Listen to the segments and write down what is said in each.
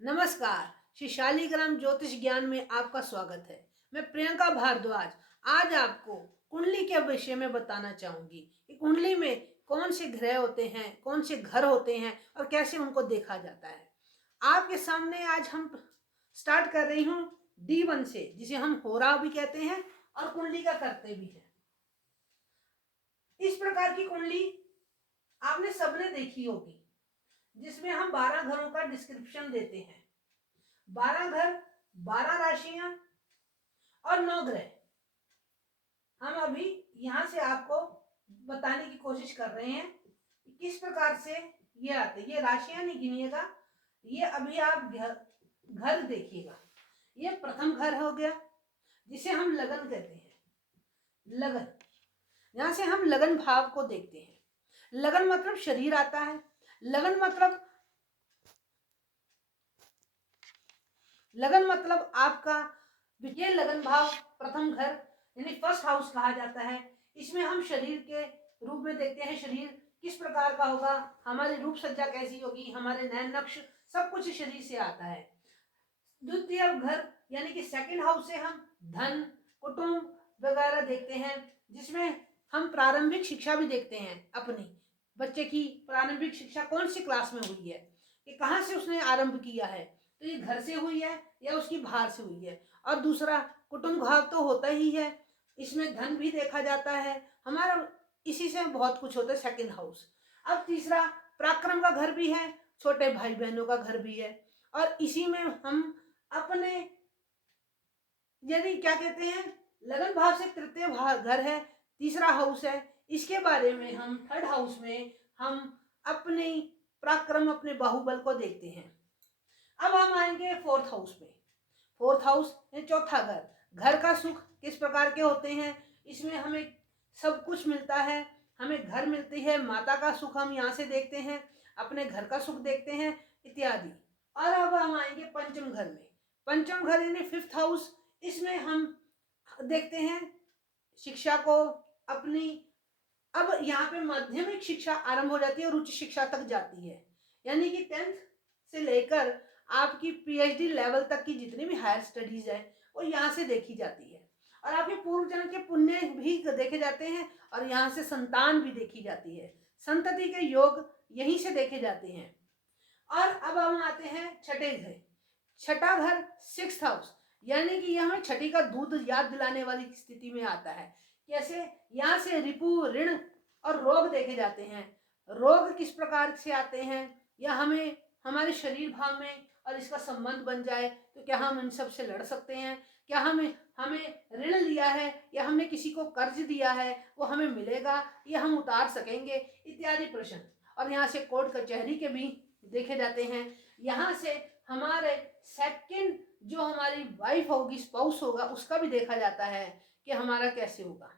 नमस्कार। श्री शालीग्राम ज्योतिष ज्ञान में आपका स्वागत है। मैं प्रियंका भारद्वाज आज आपको कुंडली के विषय में बताना चाहूंगी कि कुंडली में कौन से ग्रह होते हैं, कौन से घर होते हैं और कैसे उनको देखा जाता है। आपके सामने आज हम स्टार्ट कर रही हूँ D1 से, जिसे हम होरा भी कहते हैं और कुंडली का करते भी हैं। इस प्रकार की कुंडली आपने सबने देखी होगी, जिसमें हम 12 घरों का डिस्क्रिप्शन देते हैं। 12 घर, 12 राशियां और 9 ग्रह हम अभी यहां से आपको बताने की कोशिश कर रहे हैं कि किस प्रकार से ये आते। ये राशियां नहीं गिनिएगा, ये अभी आप घर देखिएगा। ये प्रथम घर हो गया, जिसे हम लगन कहते हैं। लगन, यहां से हम लगन भाव को देखते हैं। लगन मतलब शरीर आता है। लगन मतलब आपका ये लगन भाव प्रथम घर यानी फर्स्ट हाउस कहा जाता है। इसमें हम शरीर के रूप में देखते हैं, शरीर किस प्रकार का होगा, हमारी रूप सज्जा कैसी होगी, हमारे नयन नक्श, सब कुछ शरीर से आता है। द्वितीय घर यानी कि सेकंड हाउस से हम धन, कुटुंब वगैरह देखते हैं, जिसमें हम प्रारंभिक शिक्षा भी देखते हैं। अपनी बच्चे की प्रारंभिक शिक्षा कौन सी क्लास में हुई है, कि कहाँ से उसने आरंभ किया है, तो ये घर से हुई है या उसकी बाहर से हुई है। और दूसरा कुटुंब भाव तो होता ही है, इसमें धन भी देखा जाता है हमारा, इसी से बहुत कुछ होता है सेकंड हाउस। अब तीसरा पराक्रम का घर भी है, छोटे भाई बहनों का घर भी है, और इसी में हम अपने यदि क्या कहते हैं लगन भाव से तृतीय घर है, तीसरा हाउस है। इसके बारे में हम थर्ड हाउस में हम अपने पराक्रम, अपने बाहुबल को देखते हैं। अब हम आएंगे फोर्थ हाउस में। फोर्थ हाउस है चौथा घर। घर का सुख किस प्रकार के होते हैं, इसमें हमें सब कुछ मिलता है, हमें घर मिलती है, माता का सुख हम यहाँ से देखते हैं, अपने घर का सुख देखते हैं इत्यादि। और अब हम आएंगे पंचम घर में। पंचम घर यानी फिफ्थ हाउस, इसमें हम देखते हैं शिक्षा को अपनी। अब यहाँ पे माध्यमिक शिक्षा आरंभ हो जाती है और उच्च शिक्षा तक जाती है, यानी कि 10th से लेकर आपकी PhD लेवल तक की जितनी भी हायर स्टडीज है वो यहाँ से देखी जाती है। और आपके पूर्व जन्म के पुण्य भी देखे जाते हैं, और यहाँ से संतान भी देखी जाती है, संतति के योग यहीं से देखे जाते हैं। और अब हम आते हैं छठे घर। छठा घर सिक्स्थ हाउस, यानी कि यह हमें छठी का दूध याद दिलाने वाली स्थिति में आता है। कैसे, यहाँ से रिपु, ऋण और रोग देखे जाते हैं। रोग किस प्रकार से आते हैं, या हमें हमारे शरीर भाव में और इसका संबंध बन जाए तो क्या हम इन सब से लड़ सकते हैं, क्या हमें हमें ऋण लिया है या हमने किसी को कर्ज दिया है वो हमें मिलेगा या हम उतार सकेंगे, इत्यादि प्रश्न। और यहाँ से कोर्ट कचहरी के भी देखे जाते हैं। यहाँ से हमारे सेकंड जो हमारी वाइफ होगी, स्पाउस होगा, उसका भी देखा जाता है कि हमारा कैसे होगा।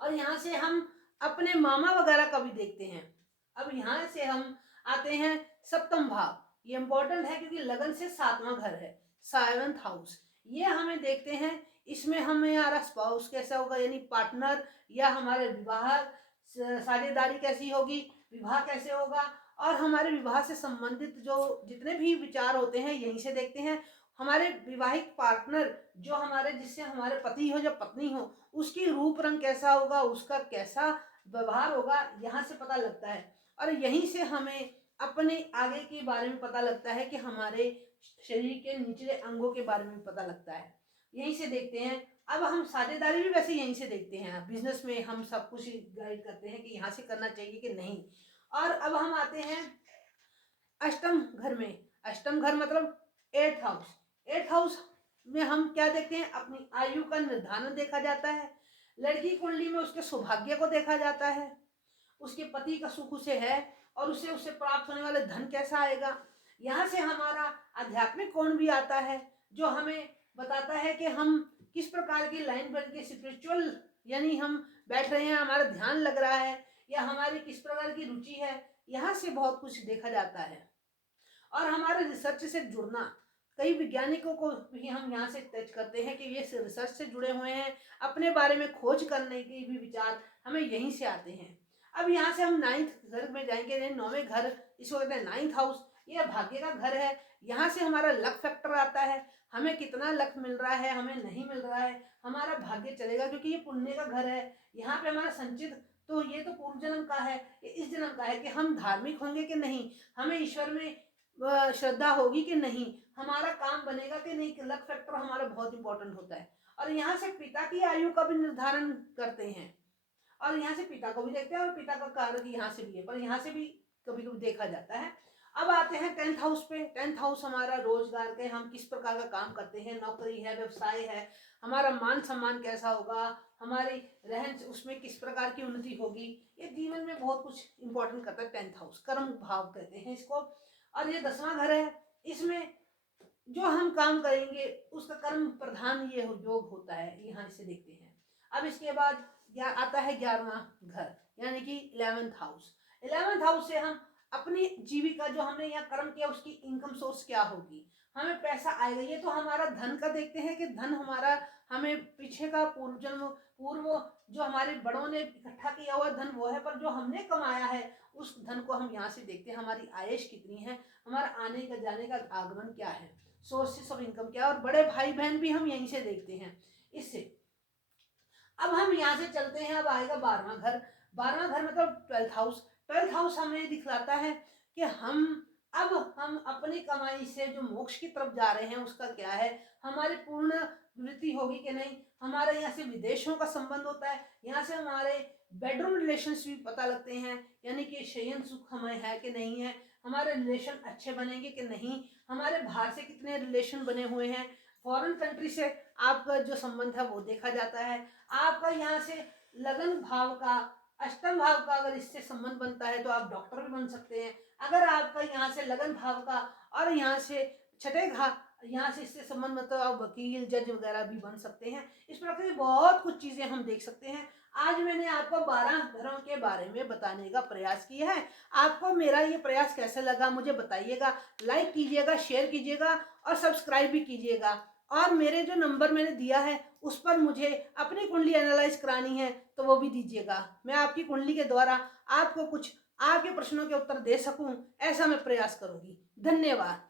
और यहाँ से हम अपने मामा वगैरह का भी देखते हैं। अब यहाँ से हम आते हैं सप्तम भाव। ये इंपॉर्टेंट है क्योंकि लगन से 7वां घर है, 7th हाउस। ये हमें देखते हैं, इसमें हमें हमारा स्पाउस कैसा होगा, यानी पार्टनर, या हमारे विवाह साझेदारी कैसी होगी, विवाह कैसे होगा, और हमारे विवाह से संबंधित जो जितने भी विचार होते हैं यहीं से देखते हैं। हमारे विवाहिक पार्टनर जो हमारे, जिससे हमारे पति हो या पत्नी हो, उसकी रूप रंग कैसा होगा, उसका कैसा व्यवहार होगा, यहाँ से पता लगता है। और यहीं से हमें अपने आगे के बारे में पता लगता है कि हमारे शरीर के निचले अंगों के बारे में पता लगता है, यहीं से देखते हैं। अब हम साझेदारी भी वैसे यहीं से देखते हैं, बिजनेस में हम सब कुछ गाइड करते हैं कि यहाँ से करना चाहिए कि नहीं। और अब हम आते हैं अष्टम घर में। अष्टम घर मतलब 8th हाउस। 8th हाउस में हम क्या देखते हैं, अपनी आयु का निर्धारण देखा जाता है। लड़की कुंडली में उसके सौभाग्य को देखा जाता है, उसके पति का सुख उसे है और उसे प्राप्त होने वाले धन कैसा आएगा। यहाँ से हमारा आध्यात्मिक कोण भी आता है, जो हमें बताता है कि हम किस प्रकार की लाइन बन के स्पिरिचुअल, यानी हम बैठ रहे हैं, हमारा ध्यान लग रहा है, या हमारी किस प्रकार की रुचि है। यहाँ से बहुत कुछ देखा जाता है। और हमारे रिसर्च से जुड़ना, कई वैज्ञानिकों को भी हम यहाँ से टच करते हैं कि ये रिसर्च से जुड़े हुए हैं, अपने बारे में खोज करने के भी विचार हमें यहीं से आते हैं। अब यहाँ से हम 9th घर में जाएंगे, 9वें घर, इसको कहते हैं 9th हाउस। ये भाग्य का घर है। यहाँ से हमारा लक फैक्टर आता है, हमें कितना लक मिल रहा है, हमें नहीं मिल रहा है, हमारा भाग्य चलेगा, क्योंकि ये पुण्य का घर है। यहाँ पे हमारा संचित, तो ये तो पूर्व जन्म का है, ये इस जन्म का है कि हम धार्मिक होंगे कि नहीं, हमें ईश्वर में श्रद्धा होगी कि नहीं, हमारा काम बनेगा कि नहीं, कि लक फैक्टर हमारा बहुत इंपॉर्टेंट होता है। और यहाँ से पिता की आयु का भी निर्धारण करते हैं, और यहाँ से पिता को भी देखते हैं, और पिता का कारक यहाँ से भी है, पर यहाँ से भी कभी कभी देखा जाता है। अब आते हैं 10th हाउस पे। 10th हाउस हमारा रोजगार के, हम किस प्रकार का काम करते हैं, नौकरी है, व्यवसाय है, हमारा मान सम्मान कैसा होगा, हमारी रहन उसमें किस प्रकार की उन्नति होगी, ये जीवन में बहुत कुछ इंपॉर्टेंट करता है 10th हाउस, कर्म भाव कहते हैं इसको। और ये 10वां घर है, इसमें जो हम काम करेंगे उसका कर्म प्रधान ये योग होता है, यहाँ इसे देखते हैं। अब इसके बाद आता है 11वां घर, यानी कि 11th हाउस। 11th हाउस से हम अपनी जीविका, जो हमने यहाँ कर्म किया, उसकी इनकम सोर्स क्या होगी, हमें पैसा आएगा। ये तो हमारा धन का देखते हैं कि धन हमारा, हमें पीछे का पूर्व जो हमारे बड़ों ने इकट्ठा किया हुआ धन वो है, पर जो हमने कमाया है उस धन को हम यहाँ से देखते हैं, हमारी आयश कितनी है, हमारा आने का जाने का आगमन क्या है, सोर्सेस ऑफ इनकम क्या है। और बड़े भाई बहन भी हम यहीं से देखते हैं इससे। अब हम यहाँ से चलते हैं, अब आएगा 12वां घर। 12वां घर मतलब 12th हाउस। 12th हाउस हमें दिखलाता है कि हम अपनी कमाई से जो मोक्ष की तरफ जा रहे हैं उसका क्या है, हमारी पूर्ण वृत्ति होगी कि नहीं, हमारे यहाँ से विदेशों का संबंध होता है, यहाँ से हमारे बेडरूम रिलेशंस भी पता लगते हैं, यानी कि शयन सुख हमें है कि नहीं है, हमारे रिलेशन अच्छे बनेंगे कि नहीं, हमारे बाहर से कितने रिलेशन बने हुए हैं, फॉरेन कंट्री से आपका जो संबंध है वो देखा जाता है। आपका यहाँ से लगन भाव का, अष्टम भाव का अगर इससे संबंध बनता है तो आप डॉक्टर भी बन सकते हैं। अगर आपका यहाँ से लगन भाव का और यहाँ से छठे घाव, यहाँ से इससे संबंध मतलब आप वकील, जज वगैरह भी बन सकते हैं। इस प्रकार की बहुत कुछ चीजें हम देख सकते हैं। आज मैंने आपको 12 घरों के बारे में बताने का प्रयास किया है। आपको मेरा ये प्रयास कैसे लगा मुझे बताइएगा, लाइक कीजिएगा, शेयर कीजिएगा और सब्सक्राइब भी कीजिएगा। और मेरे जो नंबर मैंने दिया है उस पर मुझे अपनी कुंडली एनालाइज करानी है तो वो भी दीजिएगा। मैं आपकी कुंडली के द्वारा आपको कुछ आपके प्रश्नों के उत्तर दे सकूं, ऐसा मैं प्रयास करूंगी। धन्यवाद।